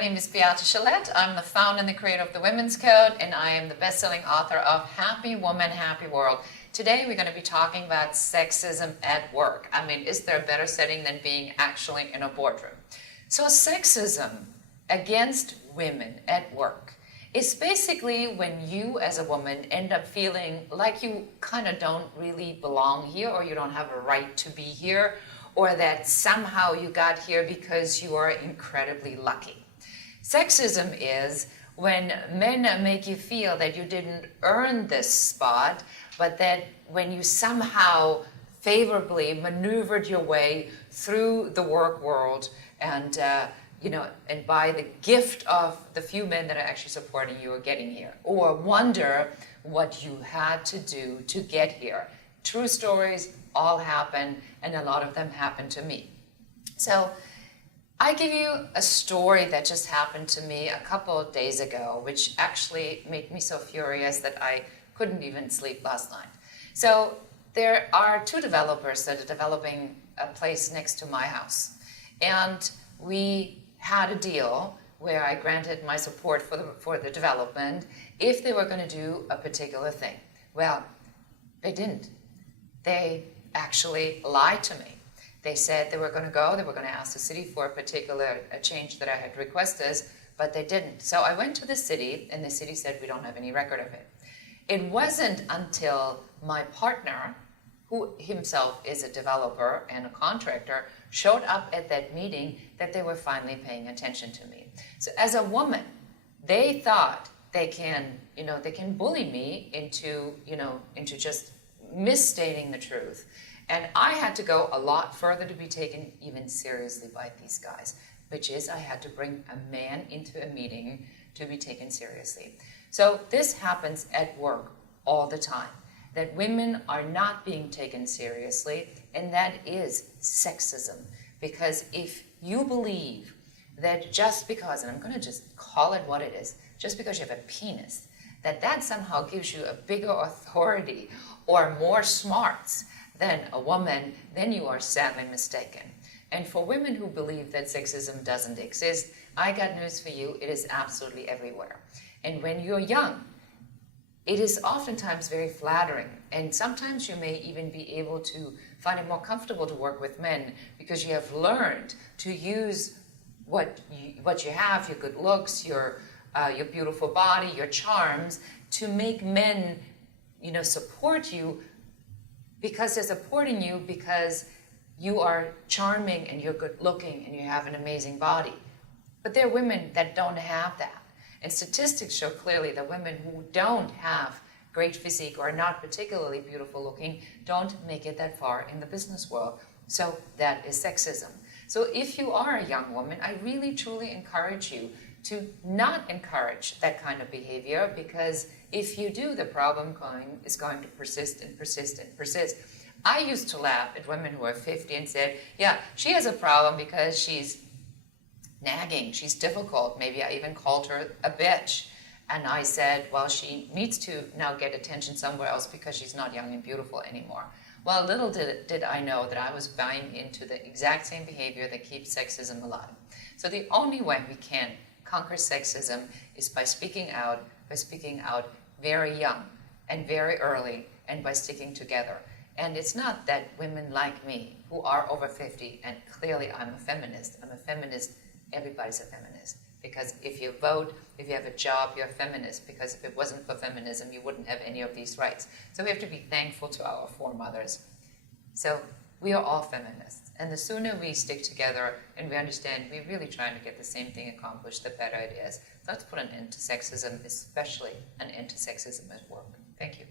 name is Beate Chalette. I'm the founder and the creator of the Women's Code, and I am the best-selling author of Happy Woman, Happy World. Today we're going to be talking about sexism at work. I mean, is there a better setting than being actually in a boardroom? So sexism against women at work is basically when you as a woman end up feeling like you kind of don't really belong here, or you don't have a right to be here, or that somehow you got here because you are incredibly lucky. Sexism is when men make you feel that you didn't earn this spot, but that when you somehow favorably maneuvered your way through the work world and and by the gift of the few men that are actually supporting you or getting here, or wonder what you had to do to get here. True stories all happen, and a lot of them happened to me. So I give you a story that just happened to me a couple of days ago, which actually made me so furious that I couldn't even sleep last night. So there are two developers that are developing a place next to my house. And we had a deal where I granted my support for the development if they were going to do a particular thing. Well, they didn't. They actually lied to me. They said they were going to ask the city for a particular change that I had requested, but they didn't. So I went to the city, and the city said, we don't have any record of it. It wasn't until my partner, who himself is a developer and a contractor, showed up at that meeting that they were finally paying attention to me. So as a woman, they thought they can bully me into just misstating the truth. And I had to go a lot further to be taken even seriously by these guys, which is I had to bring a man into a meeting to be taken seriously. So this happens at work all the time, that women are not being taken seriously, and that is sexism. Because if you believe that just because, and I'm going to just call it what it is, just because you have a penis, that somehow gives you a bigger authority or more smarts than a woman, then you are sadly mistaken. And for women who believe that sexism doesn't exist, I got news for you, it is absolutely everywhere. And when you're young, it is oftentimes very flattering, and sometimes you may even be able to find it more comfortable to work with men because you have learned to use what you have, your good looks, your beautiful body, your charms, to make men support you, because they're supporting you because you are charming and you're good looking and you have an amazing body. But there are women that don't have that. And statistics show clearly that women who don't have great physique or are not particularly beautiful looking don't make it that far in the business world. So that is sexism. So if you are a young woman, I really truly encourage you to not encourage that kind of behavior, because if you do, the problem is going to persist and persist and persist. I used to laugh at women who are 50 and said, yeah, she has a problem because she's nagging, she's difficult. Maybe I even called her a bitch. And I said, well, she needs to now get attention somewhere else because she's not young and beautiful anymore. Well, little did I know that I was buying into the exact same behavior that keeps sexism alive. So the only way we can conquer sexism is by speaking out very young and very early, and by sticking together. And it's not that women like me, who are over 50, and clearly I'm a feminist, everybody's a feminist. Because if you vote, if you have a job, you're a feminist. Because if it wasn't for feminism, you wouldn't have any of these rights. So we have to be thankful to our foremothers. So we are all feminists. And the sooner we stick together and we understand we're really trying to get the same thing accomplished, the better it is. So let's put an end to sexism, especially an end to sexism at work. Thank you.